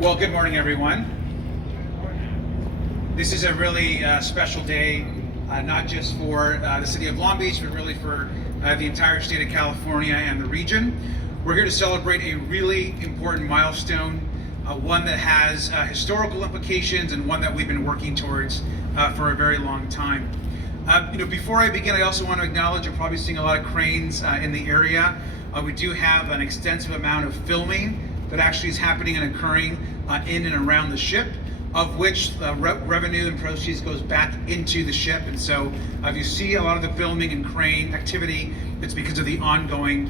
Well, good morning, everyone. This is a really special day, not just for the city of Long Beach, but really for the entire state of California and the region. We're here to celebrate a really important milestone, one that has historical implications and one that we've been working towards for a very long time. Before I begin, I also want to acknowledge you're probably seeing a lot of cranes in the area. We do have an extensive amount of filming that actually is happening and occurring in and around the ship, of which revenue and proceeds goes back into the ship. And so if you see a lot of the filming and crane activity, it's because of the ongoing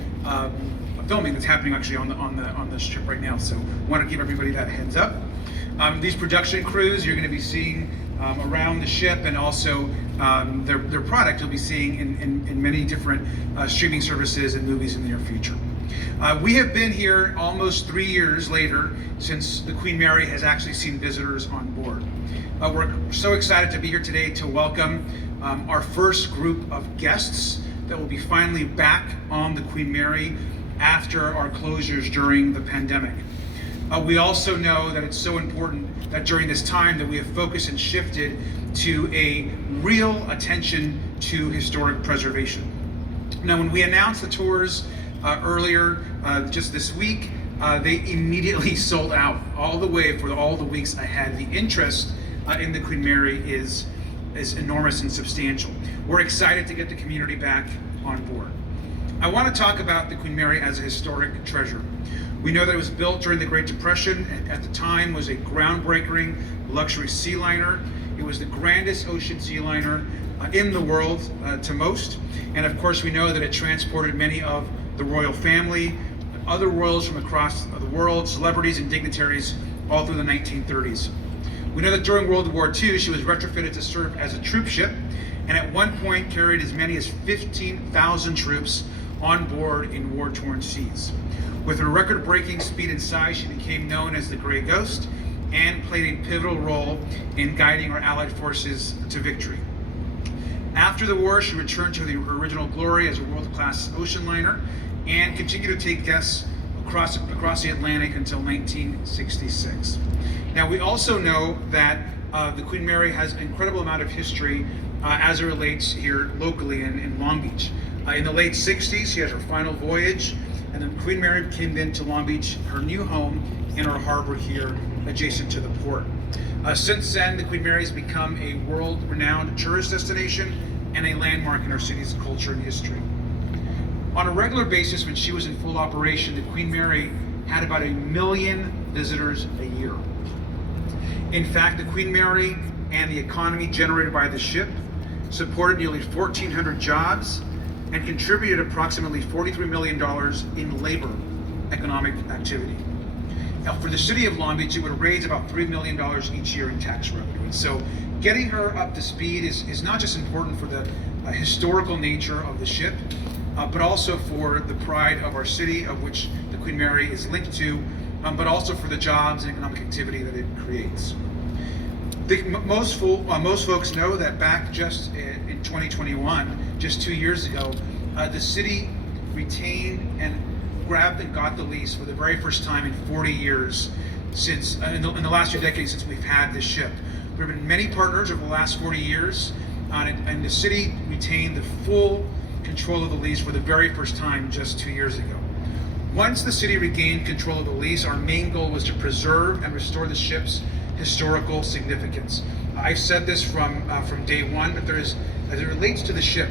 filming that's happening actually on the ship right now. So I want to give everybody that heads up. These production crews you're going to be seeing around the ship, and also their product you'll be seeing in many different streaming services and movies in the near future. We have been here almost 3 years later since the Queen Mary has actually seen visitors on board. We're so excited to be here today to welcome our first group of guests that will be finally back on the Queen Mary after our closures during the pandemic. We also know that it's so important that during this time that we have focused and shifted to a real attention to historic preservation. Now, when we announced the tours earlier just this week, they immediately sold out all the way for all the weeks ahead. The interest in the Queen Mary is enormous and substantial. We're excited to get the community back on board. I want to talk about the Queen Mary as a historic treasure. We know that it was built during the Great Depression, and at the time was a groundbreaking luxury sea liner. It was the grandest ocean sea liner in the world to most. And of course, we know that it transported many of the royal family, other royals from across the world, celebrities and dignitaries all through the 1930s. We know that during World War II, she was retrofitted to serve as a troop ship, and at one point carried as many as 15,000 troops on board in war-torn seas. With her record-breaking speed and size, she became known as the Gray Ghost and played a pivotal role in guiding our Allied forces to victory. After the war, she returned to her original glory as a world-class ocean liner and continued to take guests across the Atlantic until 1966. Now, we also know that the Queen Mary has an incredible amount of history as it relates here locally in Long Beach. In the late 60s, she had her final voyage, and then Queen Mary came into Long Beach, her new home, in our harbor here adjacent to the port. Since then, the Queen Mary has become a world-renowned tourist destination and a landmark in our city's culture and history. On a regular basis, when she was in full operation, the Queen Mary had about 1 million visitors a year. In fact, the Queen Mary and the economy generated by the ship supported nearly 1,400 jobs and contributed approximately $43 million in labor economic activity. Now, for the city of Long Beach, it would raise about $3 million each year in tax revenue. And so getting her up to speed is not just important for the historical nature of the ship, but also for the pride of our city, of which the Queen Mary is linked to, but also for the jobs and economic activity that it creates. Most folks know that back just in 2021, just 2 years ago, the city retained and grabbed and got the lease for the very first time in 40 years since, in the last 2 decades since we've had this ship. There have been many partners over the last 40 years, and the city retained the full control of the lease for the very first time just 2 years ago. Once the city regained control of the lease, our main goal was to preserve and restore the ship's historical significance. I've said this from day one, but as it relates to the ship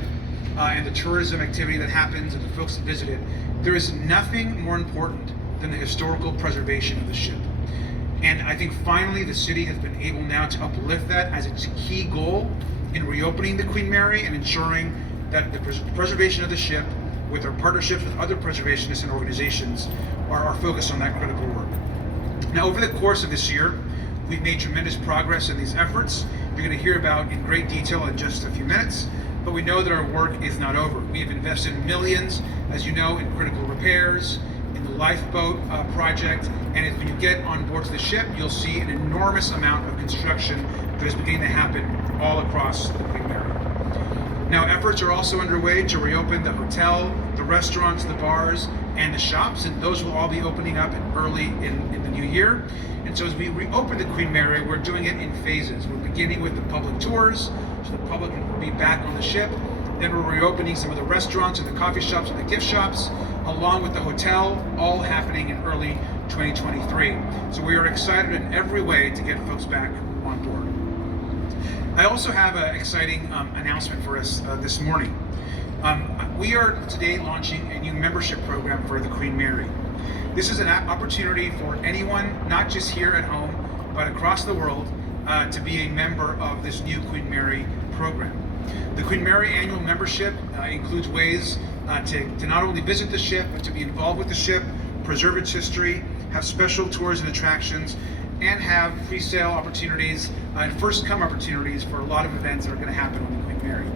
and the tourism activity that happens and the folks that visit it, there is nothing more important than the historical preservation of the ship. And I think finally the city has been able now to uplift that as its key goal in reopening the Queen Mary and ensuring that the preservation of the ship, with our partnerships with other preservationists and organizations, are focused on that critical work. Now, over the course of this year, we've made tremendous progress in these efforts. You're going to hear about in great detail in just a few minutes, but we know that our work is not over. We have invested millions, as you know, in critical repairs, in the lifeboat project, and when you get on board to the ship, you'll see an enormous amount of construction that is beginning to happen all across the Queen Mary. Now, efforts are also underway to reopen the hotel, the restaurants, the bars, and the shops, and those will all be opening up early in the new year. And so as we reopen the Queen Mary, we're doing it in phases. We're beginning with the public tours, so the public will be back on the ship. Then we're reopening some of the restaurants and the coffee shops and the gift shops, along with the hotel, all happening in early 2023. So we are excited in every way to get folks back on board. I also have an exciting announcement for us this morning. We are today launching a new membership program for the Queen Mary. This is an opportunity for anyone, not just here at home, but across the world, to be a member of this new Queen Mary program. The Queen Mary annual membership includes ways to not only visit the ship, but to be involved with the ship, preserve its history, have special tours and attractions, and have pre-sale opportunities and first-come opportunities for a lot of events that are going to happen on the Queen Mary.